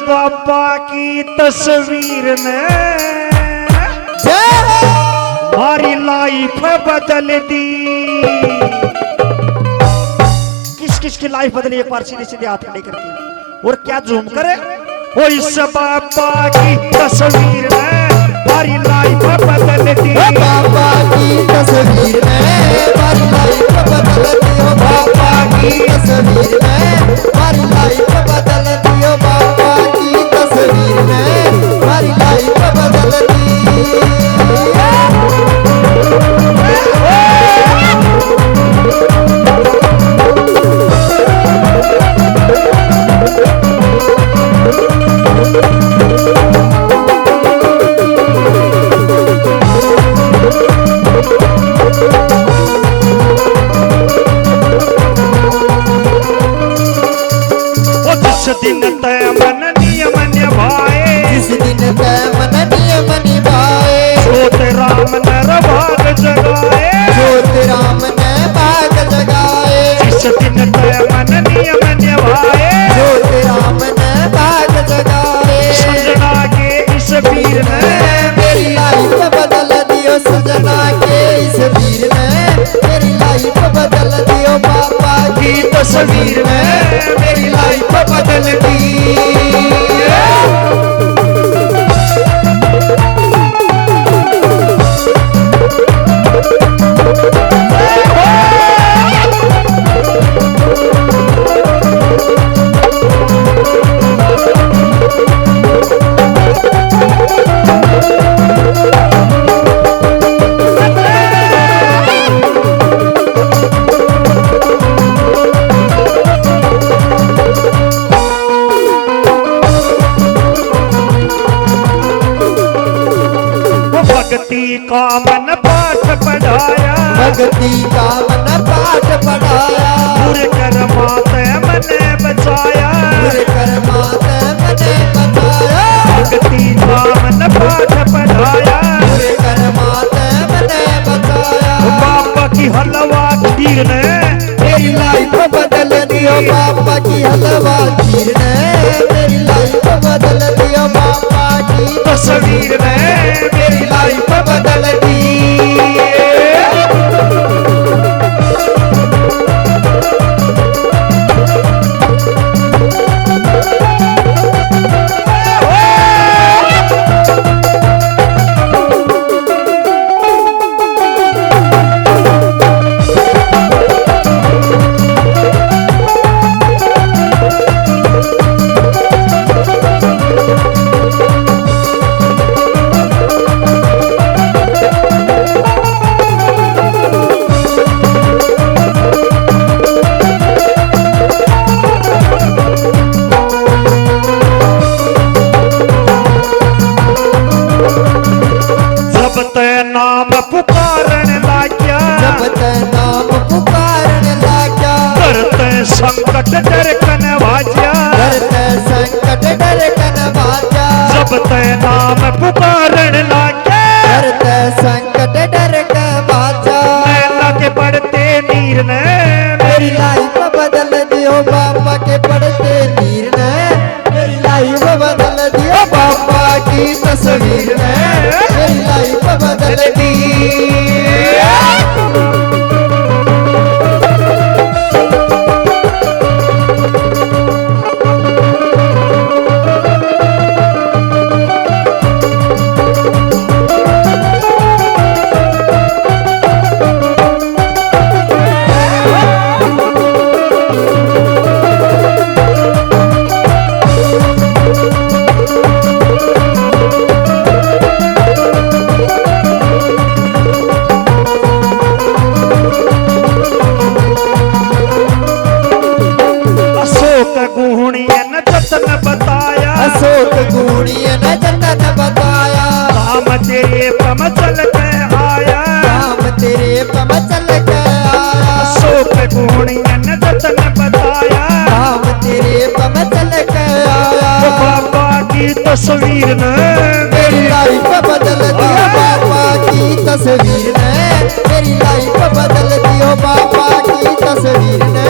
बाबा की तस्वीर ने हमारी लाइफ बदल दी। किस किस की लाइफ बदली एक बार सीधे सीधे हाथ खड़े करके और क्या जूम करे। ओ इस बाबा की तस्वीर ने हमारी लाइफ बदल दी। बाबा की तस्वीर ने हमारी लाइफ बदल दी। बाबा की तस्वीर ने हमारी लाइफ बदल दी। बाबा की तस्वीर ने हमारी लाइफ बदल दी। जिस दिन तय मन नियम निभाए, जिस दिन तय मन नियम निभाए, ज्योत राम ने भाग जगाए, ज्योत राम ने भाग जगाए। जिस दिन तय मन नियम निभाए, ज्योत राम ने भाग जगाए। सजना के इस वीर ने मेरी लाइफ बदल दियो। सजना के इस वीर ने मेरी लाइफ बदल दियो। बाबा की तस्वीर ने मेरी लाइफ बदल दी। भक्ति का मन पाठ पढ़ाया, भक्ति का मन पाठ पढ़ाया। पूरे कर्माते मने बचाया, पूरे कर्माते मने बचाया। भक्ति का मन पाठ पढ़ाया, पूरे कर्माते मने बचाया। बाबा की हलवा खीर ने मेरी लाइफ बदल दियो। बाबा की हलवा खीर ने मेरी लाइफ बदल दियो। बाबा की तस्वीर ने मेरी लाइफ बदल दी। नाम पुकारन लाग्या, जब तय नाम पुकारन लाग्या, करते संकट डर कन भाज्या, करते संकट डर कन भाज्या। जब तय नाम पुकारन लाग्या, करते संकट डर कन भाज्या। नैना के पढ़ते नीर ने मेरी लाइफ बदल दियो। बाबा के पढ़ते नीर ने मेरी लाइफ बदल दियो। बाबा की तस्वीर ने मेरी लाइफ बदल दी। जतन बताया, अशोक गुणियन जतन बताया। राम तेरे पम चल के आया, राम तेरे पम चल के आया। अशोक गुणियन जतन बताया, राम तेरे पम चल के आया। बाबा की तस्वीर ने मेरी लाइफ बदल दियो। बाबा की तस्वीर ने मेरी लाइफ बदल दियो। बाबा की तस्वीर ने